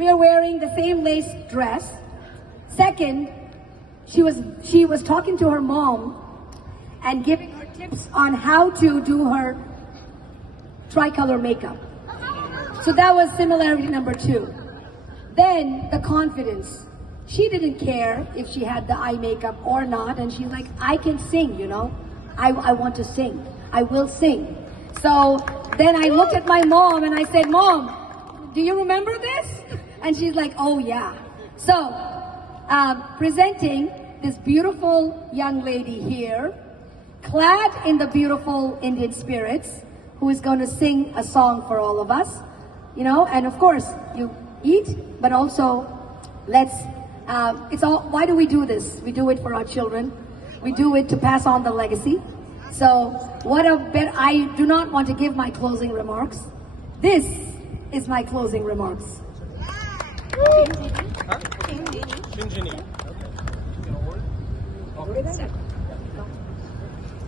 we are wearing the same lace dress. Second, she was talking to her mom and giving her tips on how to do her tricolor makeup. So that was similarity number 2. Then the confidence. She didn't care if she had the eye makeup or not, and she's like, I can sing, you know. I want to sing. I will sing. So then I looked at my mom and I said, Mom, do you remember this? And she's like, oh yeah. So presenting this beautiful young lady here, clad in the beautiful Indian spirits, who is going to sing a song for all of us, you know. And of course, you eat, but also why do we do this? We do it for our children. We do it to pass on the legacy. So I do not want to give my closing remarks. This is my closing remarks.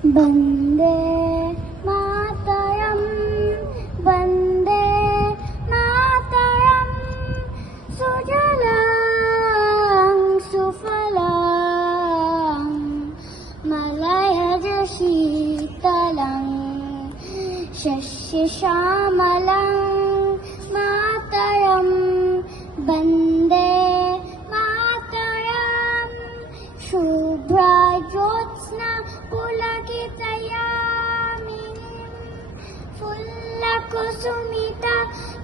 Bande Mataram, Bande Mataram, Sujalang Sufalang, Malayaj Shitalang, Shashishamalang, Mataram, Bande Mataram, Shubhra Jyotsna Pulakitayaminim, Fullakusumita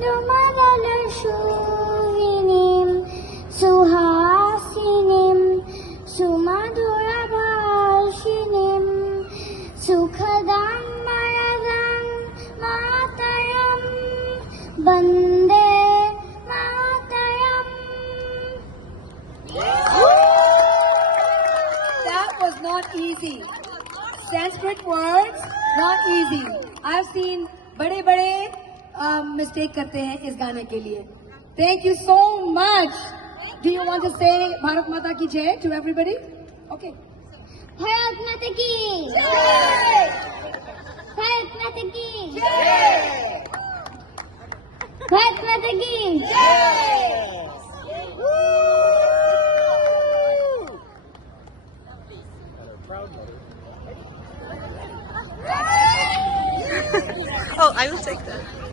Lumadalashuvinim, Suhasinim, Sumadurabhashinim, Sukhadam Maradam Mataram, Bande Mataram. That was not easy. Sanskrit words, not easy. I've seen bade mistake karte hain is gaane ke liye. Thank you so much. Do you want to say Bharat Mata ki Jai to everybody? Okay. Bharat Mata ki Jai! Bharat Mata ki Jai! Bharat Mata ki Jai! Oh, I will take